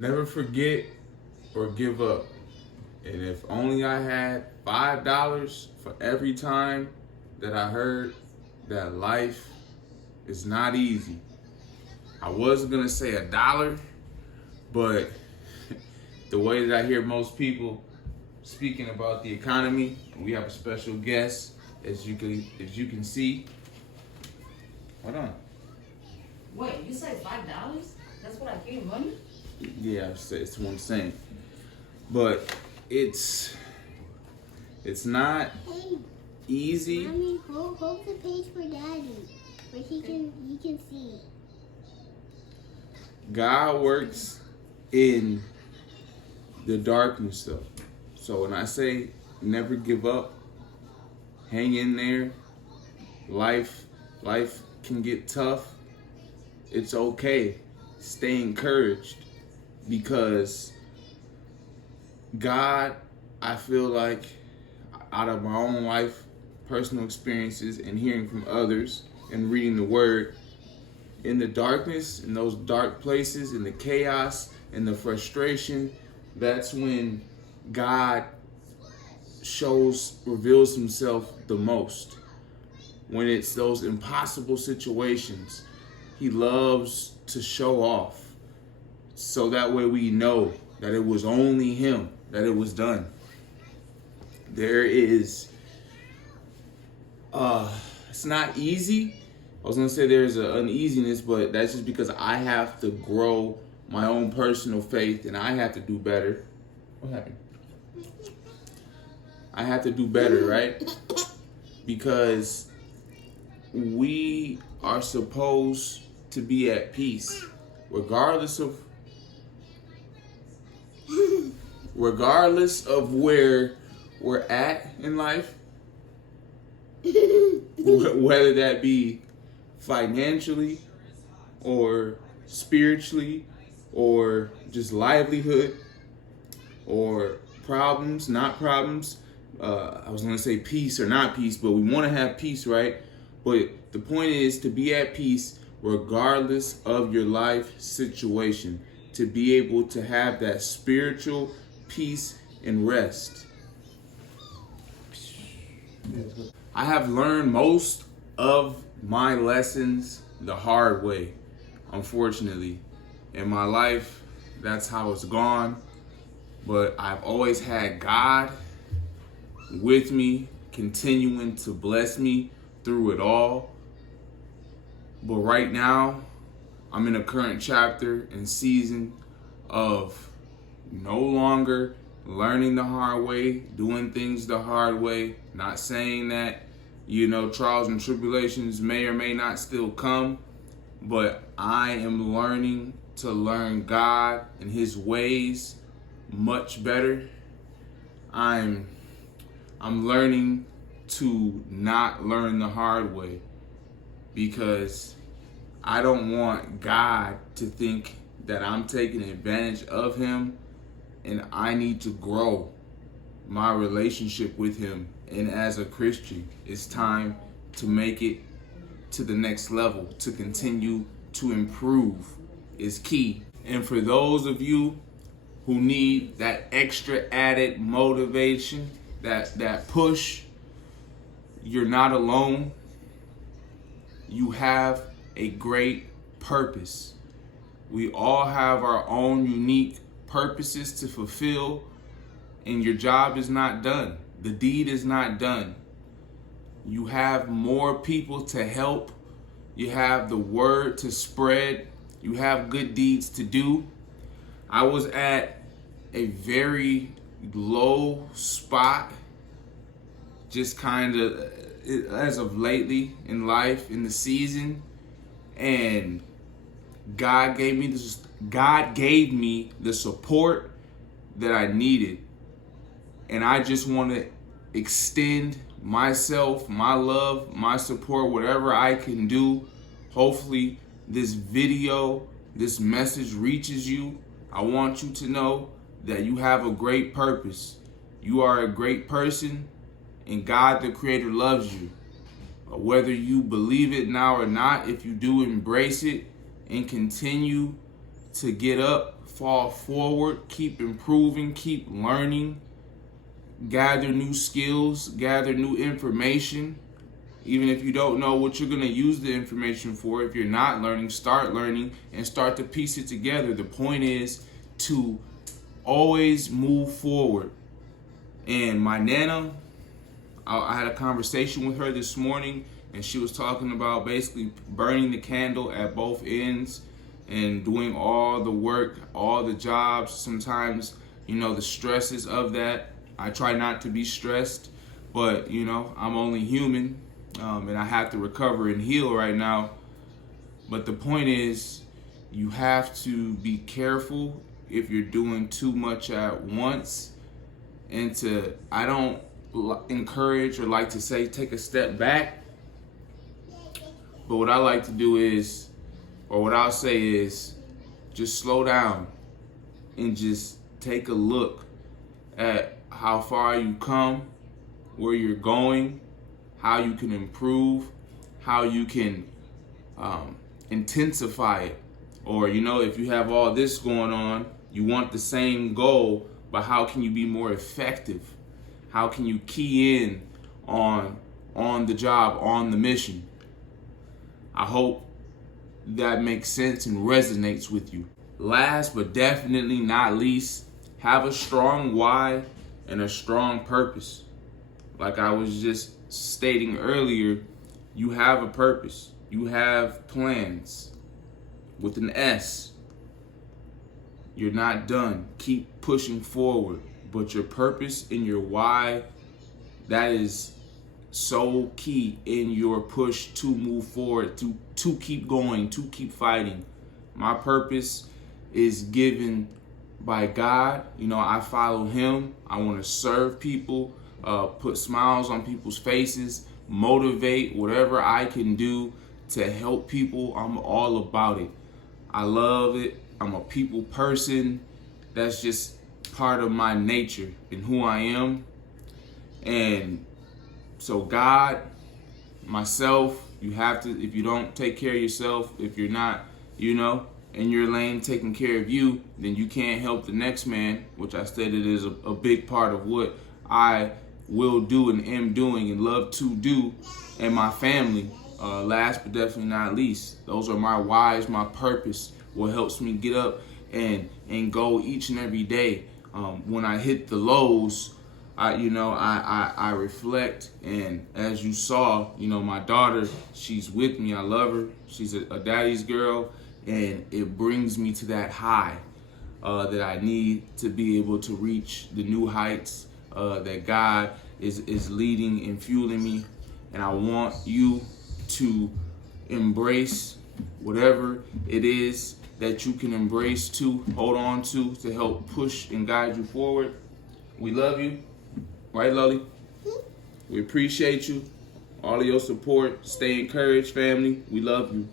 Never forget or give up. And if only I had $5 for every time that I heard that life is not easy. I was gonna say $1, but the way that I hear most people speaking about the economy, we have a special guest, as you can see. Hold on. Wait, you say $5? That's what I hear money? Yeah, it's what I'm saying. But it's not easy. Mommy, hold the page for Daddy, where he can see. God works in the darkness though. So when I say never give up, hang in there. Life can get tough. It's okay. Stay encouraged, because God, I feel like, out of my own life, personal experiences, and hearing from others and reading the word, in the darkness, in those dark places, in the chaos, in the frustration, that's when God reveals himself the most. When it's those impossible situations, he loves to show off. So that way we know that it was only him, that it was done. There is, it's not easy. I was gonna say there's an uneasiness, but that's just because I have to grow my own personal faith and I have to do better. What happened? I have to do better, right? Because we are supposed to be at peace, regardless of where we're at in life, whether that be financially or spiritually or just livelihood or problems, not problems. I was going to say peace or not peace, but we want to have peace, right? But the point is to be at peace regardless of your life situation, to be able to have that spiritual peace and rest. I have learned most of my lessons the hard way, unfortunately. In my life, that's how it's gone. But I've always had God with me, continuing to bless me through it all. But right now, I'm in a current chapter and season of no longer learning the hard way, doing things the hard way. Not saying that, trials and tribulations may or may not still come, but I am learning to learn God and his ways much better. I'm learning to not learn the hard way, because I don't want God to think that I'm taking advantage of him, and I need to grow my relationship with him. And as a Christian, it's time to make it to the next level. To continue to improve is key. And for those of you who need that extra added motivation, that push, you're not alone. You have a great purpose. We all have our own unique purposes to fulfill, and your job is not done. The deed is not done. You have more people to help. You have the word to spread. You have good deeds to do. I was at a very low spot, just kind of as of lately in life, in the season, and God gave me the support that I needed. And I just want to extend myself, my love, my support, whatever I can do. Hopefully this video, this message reaches you. I want you to know that you have a great purpose. You are a great person, and God the Creator loves you. Whether you believe it now or not, if you do, embrace it and continue to get up fall forward, keep improving, keep learning, gather new skills, gather new information. Even if you don't know what you're going to use the information for, if you're not learning, start learning and start to piece it together. The point is to always move forward. And my Nana, I had a conversation with her this morning, and she was talking about basically burning the candle at both ends and doing all the work, all the jobs. Sometimes, the stresses of that. I try not to be stressed, but, I'm only human, and I have to recover and heal right now. But the point is, you have to be careful if you're doing too much at once. And I don't encourage or like to say take a step back. But what I like to do is, or what I'll say is, just slow down and just take a look at how far you come, where you're going, how you can improve, how you can intensify it. Or, if you have all this going on, you want the same goal, but how can you be more effective? How can you key in on the job, on the mission? I hope that makes sense and resonates with you. Last but definitely not least, have a strong why and a strong purpose. Like I was just stating earlier, you have a purpose. You have plans with an S. You're not done. Keep pushing forward. But your purpose and your why, that is so key in your push to move forward, to keep going, to keep fighting. My purpose is given by God. I follow Him. I want to serve people, put smiles on people's faces, motivate, whatever I can do to help people. I'm all about it. I love it. I'm a people person. That's just part of my nature and who I am. And so God, myself, you have to, if you don't take care of yourself, if you're not, in your lane taking care of you, then you can't help the next man, which I stated is a big part of what I will do and am doing and love to do, and my family. Last but definitely not least, those are my whys, my purpose, what helps me get up and go each and every day. When I hit the lows, I reflect, and as you saw, my daughter, she's with me. I love her. She's a daddy's girl, and it brings me to that high that I need to be able to reach the new heights that God is leading and fueling me. And I want you to embrace whatever it is that you can embrace, to hold on to help push and guide you forward. We love you. Right, Lolly? We appreciate you. All of your support. Stay encouraged, family. We love you.